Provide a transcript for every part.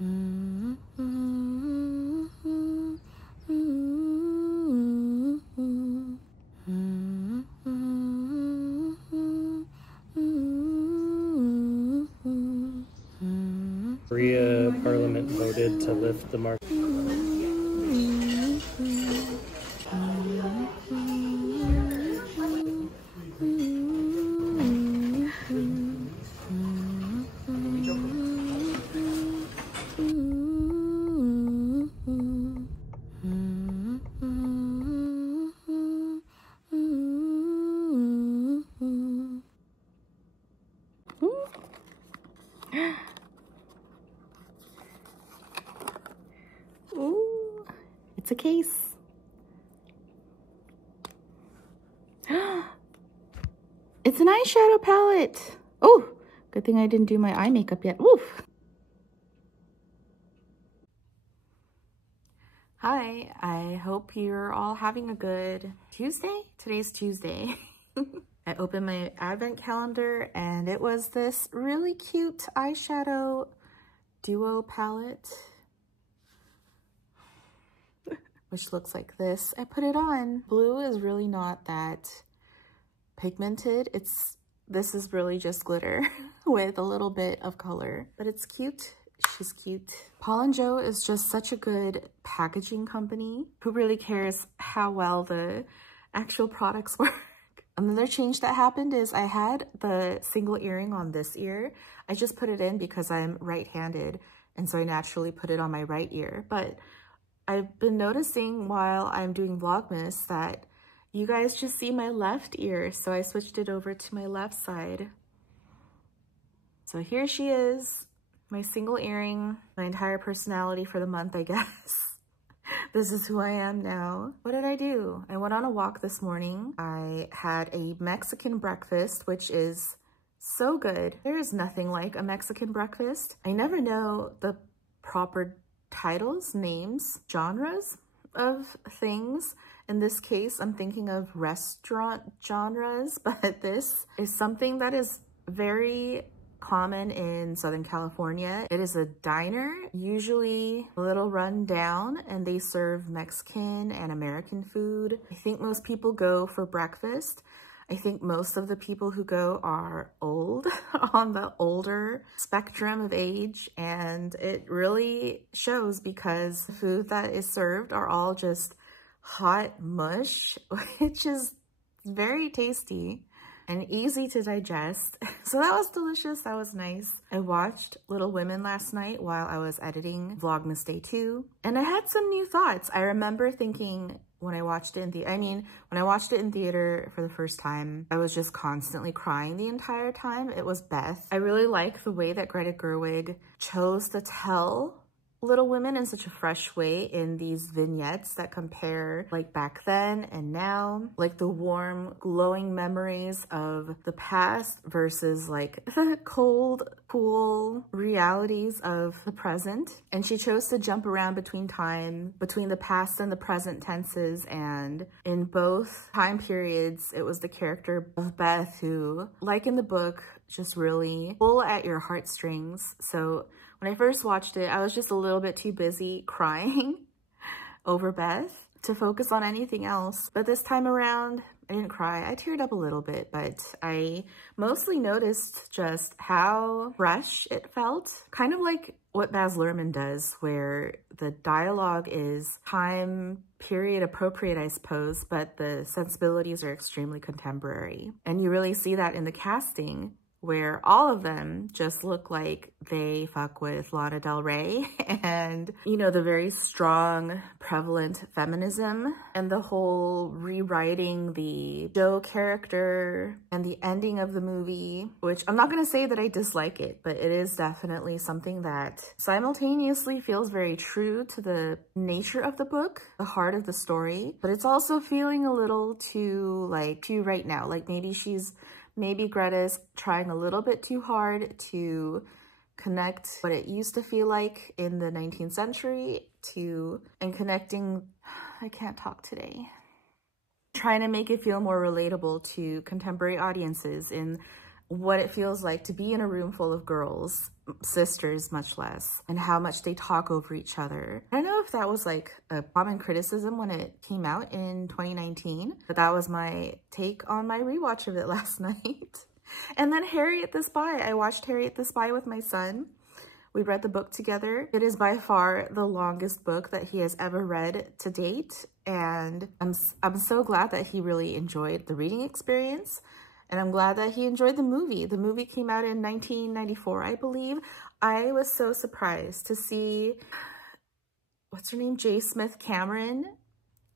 Korea Parliament voted to lift the mark. Ooh, it's a case. It's an eyeshadow palette. Oh, good thing I didn't do my eye makeup yet. Oof. Hi, I hope you're all having a good Tuesday. Today's Tuesday. I opened my advent calendar and it was this really cute eyeshadow duo palette, which looks like this. I put it on. Blue is really not that pigmented. This is really just glitter with a little bit of color, but it's cute. She's cute. Paul & Joe is just such a good packaging company. Who really cares how well the actual products work? Another change that happened is I had the single earring on this ear. I just put it in because I'm right-handed, and so I naturally put it on my right ear. But I've been noticing while I'm doing Vlogmas that you guys just see my left ear, so I switched it over to my left side. So here she is, my single earring, my entire personality for the month, I guess. This is who I am now. What did I do? I went on a walk this morning. I had a Mexican breakfast, which is so good. There is nothing like a Mexican breakfast. I never know the proper titles, names, genres of things. In this case, I'm thinking of restaurant genres, but this is something that is very common in Southern California. It is a diner, usually a little run down, and they serve Mexican and American food. I think most people go for breakfast. I think most of the people who go are old, on the older spectrum of age, and it really shows because the food that is served are all just hot mush, which is very tasty and easy to digest. So that was delicious. That was nice. I watched Little Women last night while I was editing Vlogmas Day 2, and I had some new thoughts. I remember thinking when I watched it when I watched it in theater for the first time, I was just constantly crying the entire time. It was Beth. I really like the way that Greta Gerwig chose to tell Little Women in such a fresh way in these vignettes that compare like back then and now, like the warm, glowing memories of the past versus like the cold, cool realities of the present. And she chose to jump around between the past and the present tenses, and in both time periods, it was the character of Beth who, like in the book, just really pull at your heartstrings. So when I first watched it, I was just a little bit too busy crying over Beth to focus on anything else. But this time around, I didn't cry. I teared up a little bit, but I mostly noticed just how fresh it felt. Kind of like what Baz Luhrmann does, where the dialogue is time period appropriate, I suppose, but the sensibilities are extremely contemporary. And you really see that in the casting, where all of them just look like they fuck with Lana Del Rey, and, you know, the very strong, prevalent feminism and the whole rewriting the Joe character and the ending of the movie, which I'm not gonna say that I dislike it, but it is definitely something that simultaneously feels very true to the nature of the book, the heart of the story, but it's also feeling a little too right now. Like maybe Greta's trying a little bit too hard to connect what it used to feel like in the 19th century and connecting, I can't talk today, trying to make it feel more relatable to contemporary audiences in what it feels like to be in a room full of girls, sisters much less, and how much they talk over each other. I don't know if that was like a common criticism when it came out in 2019, but that was my take on my rewatch of it last night. And then Harriet the Spy. I watched Harriet the Spy with my son. We read the book together. It is by far the longest book that he has ever read to date, and I'm so glad that he really enjoyed the reading experience. And I'm glad that he enjoyed the movie. The movie came out in 1994, I believe. I was so surprised to see, what's her name? J. Smith Cameron.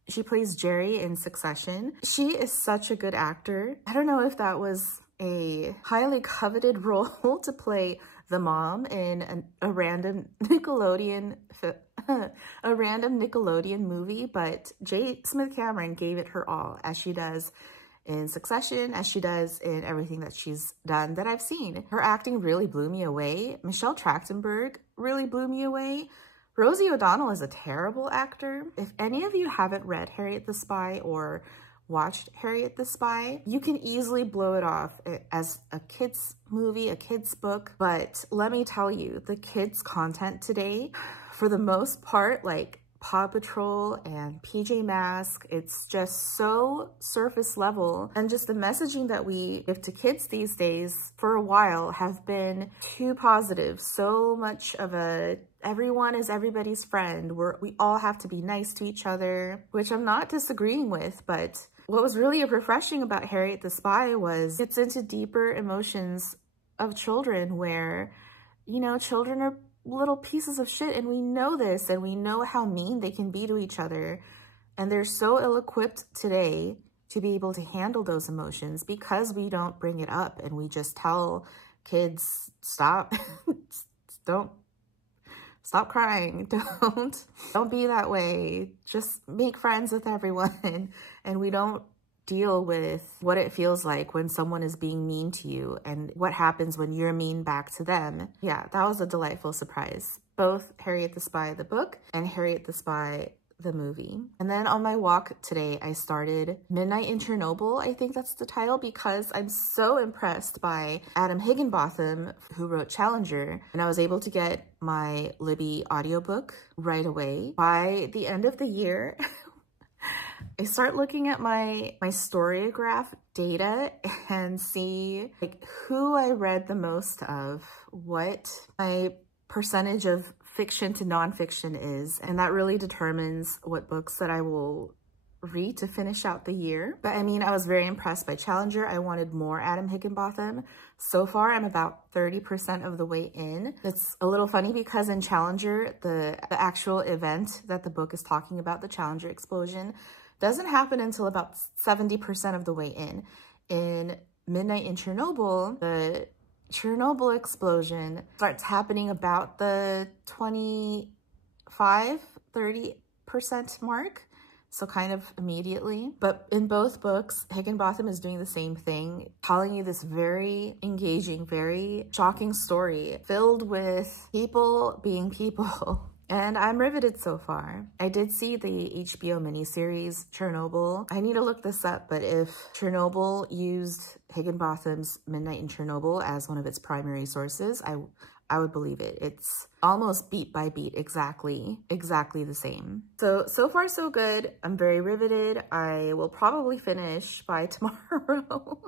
She plays Jerry in Succession. She is such a good actor. I don't know if that was a highly coveted role to play the mom in a random Nickelodeon movie, but J. Smith Cameron gave it her all, as she does in Succession, as she does in everything that she's done that I've seen. Her acting really blew me away. Michelle Trachtenberg really blew me away. Rosie O'Donnell is a terrible actor. If any of you haven't read Harriet the Spy or watched Harriet the Spy, you can easily blow it off as a kid's movie, a kid's book. But let me tell you, the kids' content today, for the most part, like Paw Patrol and PJ Masks, it's just so surface level, and just the messaging that we give to kids these days for a while have been too positive. So much of a everyone is everybody's friend. We all have to be nice to each other, which I'm not disagreeing with, but what was really refreshing about Harriet the Spy was it's into deeper emotions of children where, you know, children are little pieces of shit, and we know this, and we know how mean they can be to each other, and they're so ill-equipped today to be able to handle those emotions because we don't bring it up, and we just tell kids, stop, stop crying, don't be that way, just make friends with everyone. And we don't deal with what it feels like when someone is being mean to you and what happens when you're mean back to them. Yeah, that was a delightful surprise. Both Harriet the Spy, the book, and Harriet the Spy, the movie. And then on my walk today, I started Midnight in Chernobyl. I think that's the title, because I'm so impressed by Adam Higginbotham, who wrote Challenger, and I was able to get my Libby audiobook right away. By the end of the year, I start looking at my Storygraph data and see like who I read the most of, what my percentage of fiction to nonfiction is, and that really determines what books that I will read to finish out the year. But I mean, I was very impressed by Challenger. I wanted more Adam Higginbotham. So far, I'm about 30% of the way in. It's a little funny because in Challenger, the actual event that the book is talking about, the Challenger explosion, doesn't happen until about 70% of the way in. In Midnight in Chernobyl, the Chernobyl explosion starts happening about the 25-30% mark, so kind of immediately. But in both books, Higginbotham is doing the same thing, telling you this very engaging, very shocking story filled with people being people. And I'm riveted so far. I did see the HBO miniseries Chernobyl. I need to look this up, but if Chernobyl used Higginbotham's Midnight in Chernobyl as one of its primary sources, I would believe it. It's almost beat by beat, exactly the same. So far so good. I'm very riveted. I will probably finish by tomorrow.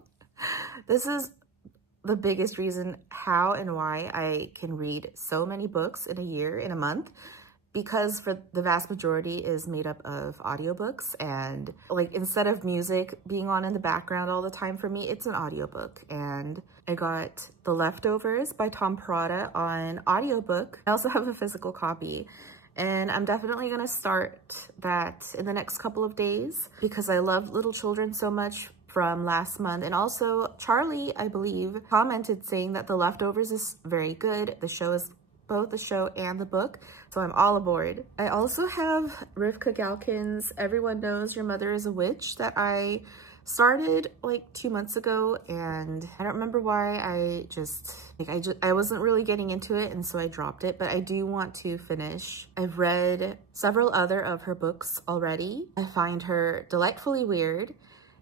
This is the biggest reason how and why I can read so many books in a year, in a month, because for the vast majority is made up of audiobooks, and like instead of music being on in the background all the time for me, it's an audiobook. And I got The Leftovers by Tom Ford on audiobook. I also have a physical copy, and I'm definitely gonna start that in the next couple of days because I love Little Children so much from last month. And also Charlie, I believe, commented saying that The Leftovers is very good. The show is both the show and the book, so I'm all aboard. I also have Rivka Galkin's Everyone Knows Your Mother is a Witch that I started like 2 months ago, and I don't remember why. I wasn't really getting into it, and so I dropped it, but I do want to finish. I've read several other of her books already. I find her delightfully weird,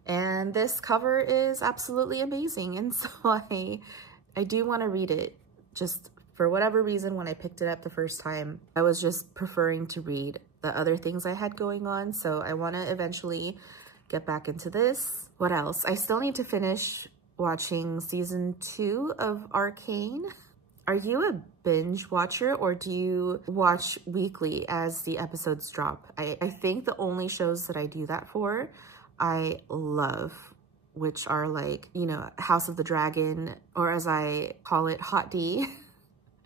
And this cover is absolutely amazing. And so I do want to read it. Just for whatever reason, when I picked it up the first time, I was just preferring to read the other things I had going on. So I want to eventually get back into this. What else? I still need to finish watching season 2 of Arcane. Are you a binge watcher, or do you watch weekly as the episodes drop? I think the only shows that I do that for, I love, which are like, you know, House of the Dragon, or as I call it, Hot D.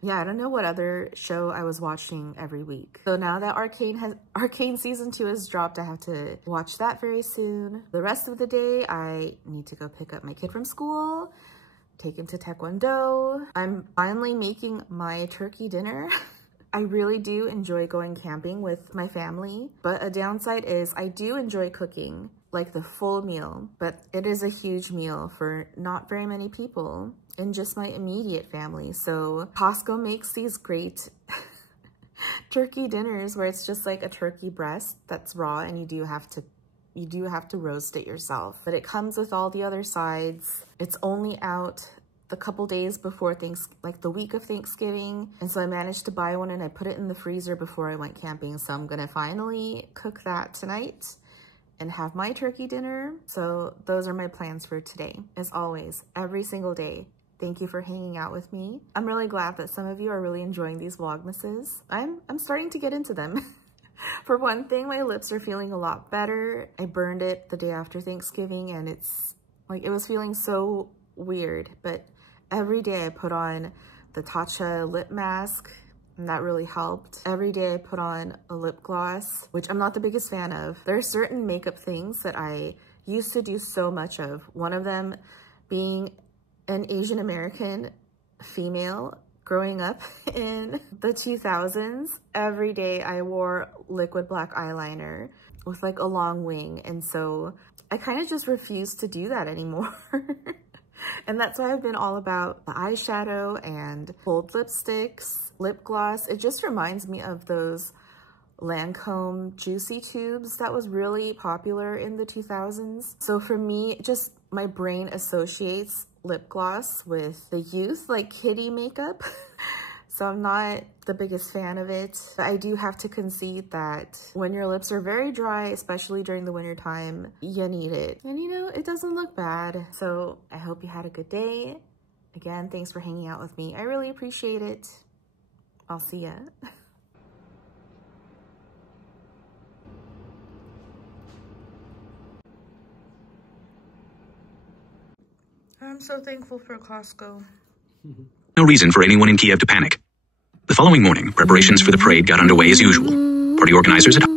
Yeah, I don't know what other show I was watching every week. So now that Arcane season 2 has dropped, I have to watch that very soon. The rest of the day, I need to go pick up my kid from school, take him to Taekwondo. I'm finally making my turkey dinner. I really do enjoy going camping with my family, but a downside is I do enjoy cooking, like the full meal, but it is a huge meal for not very many people in just my immediate family. So Costco makes these great turkey dinners where it's just like a turkey breast that's raw, and you do have to roast it yourself, but it comes with all the other sides. It's only out the couple days before like the week of Thanksgiving. And so I managed to buy one and I put it in the freezer before I went camping. So I'm gonna finally cook that tonight and have my turkey dinner. So those are my plans for today. As always, every single day, thank you for hanging out with me. I'm really glad that some of you are really enjoying these Vlogmases. I'm starting to get into them. For one thing, my lips are feeling a lot better. I burned it the day after Thanksgiving and it's like, it was feeling so weird, but every day I put on the Tatcha lip mask and that really helped. Every day I put on a lip gloss, which I'm not the biggest fan of. There are certain makeup things that I used to do so much of. One of them being an Asian American female growing up in the 2000s. Every day I wore liquid black eyeliner with like a long wing. And so I kind of just refused to do that anymore. And that's why I've been all about the eyeshadow and bold lipsticks, lip gloss. It just reminds me of those Lancome Juicy tubes that was really popular in the 2000s. So for me, just my brain associates lip gloss with the youth, like kiddie makeup. So I'm not the biggest fan of it. But I do have to concede that when your lips are very dry, especially during the winter time, you need it. And you know, it doesn't look bad. So I hope you had a good day. Again, thanks for hanging out with me. I really appreciate it. I'll see ya. I'm so thankful for Costco. No reason for anyone in Kiev to panic. The following morning, preparations for the parade got underway as usual. Party organizers had